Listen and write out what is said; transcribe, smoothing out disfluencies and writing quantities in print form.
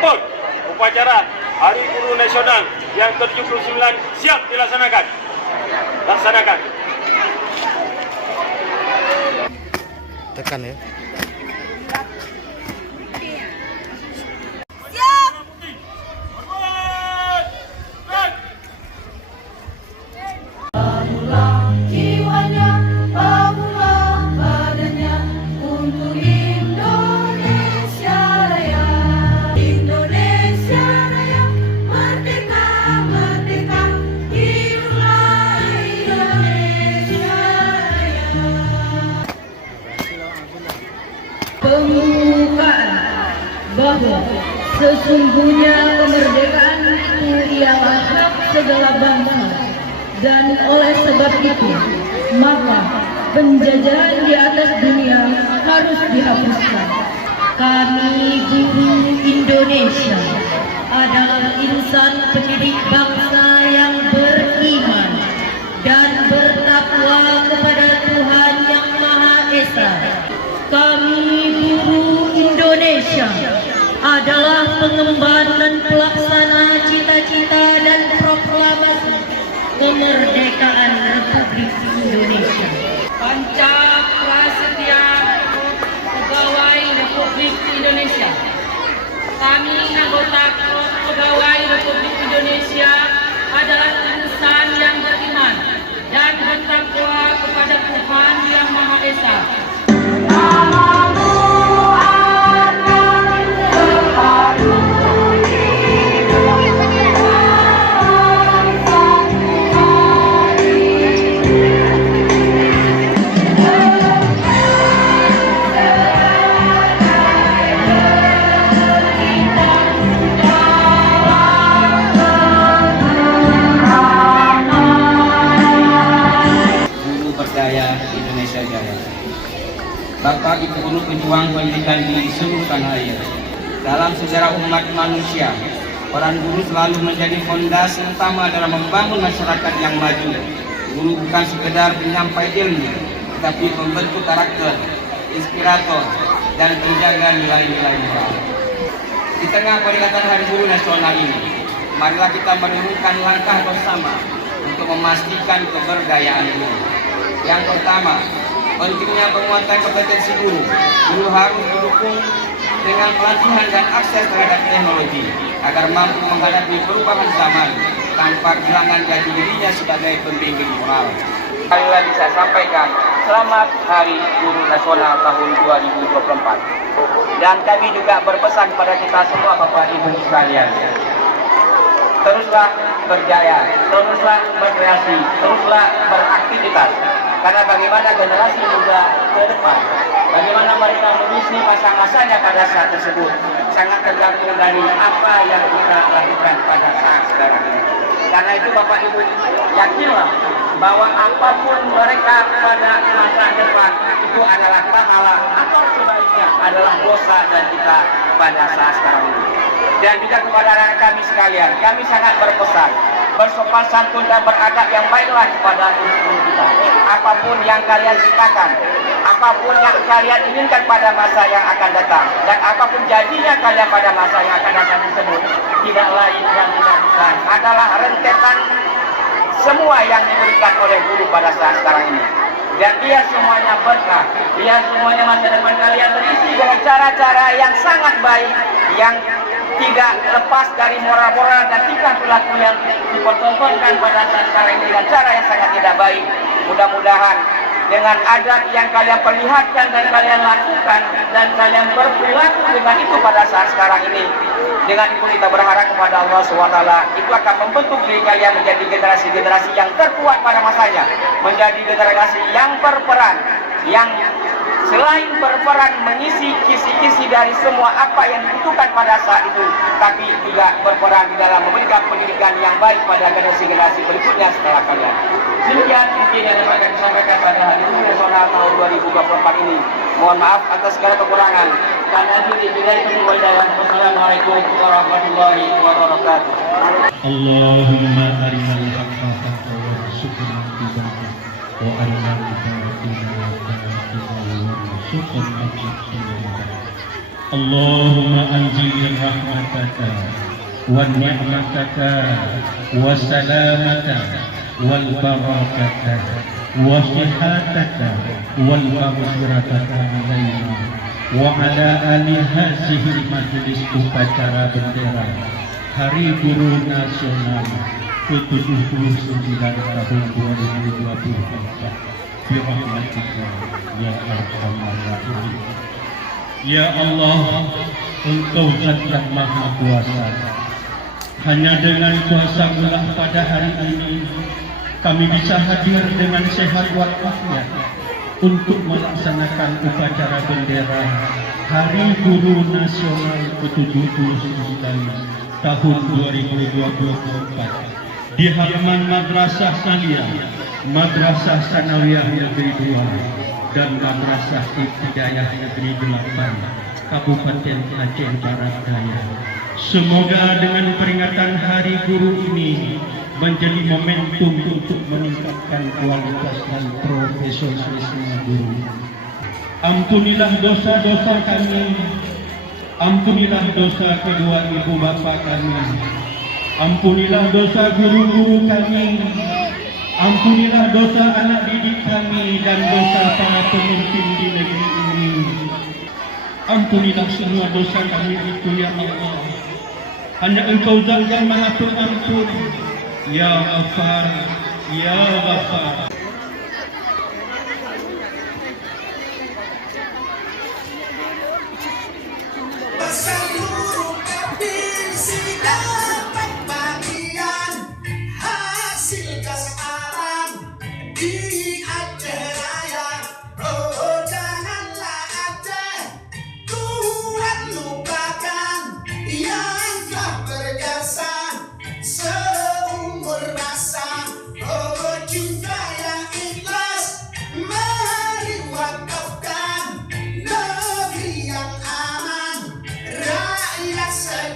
Apel, upacara Hari Guru Nasional yang ke-79 siap dilaksanakan. Laksanakan. Tekan ya. Pembukaan bahwa sesungguhnya kemerdekaan itu ialah hak segala bangsa, dan oleh sebab itu maka penjajahan di atas dunia harus dihapuskan. Kami guru Indonesia adalah insan pendidik bangsa yang beriman dan bertakwa kepada Tuhan Yang Maha Esa. Kami guru Indonesia adalah pengemban dan pelaksana cita-cita dan proklamasi kemerdekaan Republik Indonesia. Panca Prasetya Pegawai Republik Indonesia. Kami anggota Pegawai Republik Indonesia adalah insan yang beriman dan bertakwa kepada Tuhan Yang Maha Esa. Indonesia Jaya. Bapak Ibu Guru pejuang pendidikan di seluruh tanah air. Dalam sejarah umat manusia, peran guru selalu menjadi fondasi utama dalam membangun masyarakat yang maju. Guru bukan sekedar penyampai ilmu, tetapi pembentuk karakter, inspirator, dan penjaga nilai-nilai moral. Di tengah peringatan Hari Guru Nasional ini, marilah kita menemukan langkah bersama untuk memastikan keberdayaan guru. Yang pertama, pentingnya penguatan kompetensi guru. Guru harus didukung dengan pelatihan dan akses terhadap teknologi agar mampu menghadapi perubahan zaman tanpa kehilangan jati dirinya sebagai pembimbing moral. Sekali lagi saya sampaikan, selamat Hari Guru Nasional tahun 2024. Dan kami juga berpesan kepada kita semua Bapak Ibu sekalian, teruslah berjaya, teruslah berkreasi, teruslah beraktivitas. Karena bagaimana generasi muda ke depan, bagaimana mereka mengisi masa-masanya pada saat tersebut, sangat tergantung dari apa yang kita lakukan pada saat sekarang ini. Karena itu Bapak Ibu yakinlah bahwa apapun mereka pada masa depan itu adalah pahala atau sebaiknya adalah dosa dan kita pada saat sekarang ini. Dan juga kepada anak kami sekalian, kami sangat berpesan, bersopan santun dan beradab yang baiklah kepada guru kita. Apapun yang kalian ciptakan, apapun yang kalian inginkan pada masa yang akan datang, dan apapun janjinya kalian pada masa yang akan datang tersebut, tidak lain dan tidak bukan adalah rentetan semua yang diberikan oleh guru pada saat sekarang ini. Dan dia semuanya berkah, dia semuanya masa depan kalian terisi dengan cara-cara yang sangat baik, yang tidak lepas dari moral-moral dan tingkah perilaku yang dipertontonkan pada saat sekarang ini dengan cara yang sangat tidak baik. Mudah-mudahan dengan adab yang kalian perlihatkan dan kalian lakukan dan kalian berperilaku dengan itu pada saat sekarang ini, dengan itu kita berharap kepada Allah SWT itu akan membentuk diri kalian menjadi generasi-generasi yang terkuat pada masanya, menjadi generasi yang berperan, yang selain berperan mengisi kisi-kisi dari semua apa yang dibutuhkan pada saat itu, tapi juga berperan di dalam memberikan pendidikan yang baik pada generasi-generasi berikutnya setelah kalian. Demikian mungkin yang dapat kami sampaikan pada Hari Guru Nasional tahun 2024 ini. Mohon maaf atas segala kekurangan. Karena diri bila itu dalam Wassalamualaikum warahmatullahi wabarakatuh. Allahumma arinal haqqa haqqan warzuqna ittiba'ahu wa arinal batila batila warzuqna ijtinaba. Allahumma anzil rahmataka wa ni'mataka wa salamata wal barakata wa sihataka wal maghfirataka alaina wa ala ali hadhihi majlis upacara bendera Hari Guru Nasional ke-79 tahun 2024 birahmatika ya arhamar rahimin. Ya Allah, Engkau Zat yang Maha Kuasa. Hanya dengan kuasa-Mu pada hari ini kami bisa hadir dengan sehat walafiat untuk melaksanakan upacara bendera Hari Guru Nasional ke-79 tahun 2024 di halaman Madrasah Saniyah, Madrasah Sanawiyah Negeri 2 dan Madrasah Ibtidaiyah Negeri 8 Kabupaten Aceh Barat Daya. Semoga dengan peringatan Hari Guru ini menjadi momentum untuk meningkatkan kualitas dan profesionalisme guru. Ampunilah dosa-dosa kami, ampunilah dosa kedua ibu bapa kami, ampunilah dosa guru-guru kami, ampunilah dosa anak didik kami dan dosa para pemimpin di negeri ini. Ampunilah semua dosa kami itu ya Allah. Hanya Engkau Zat yang Maha Pengampun. Ya Ghaffar, Ya Ghaffar. Rakyat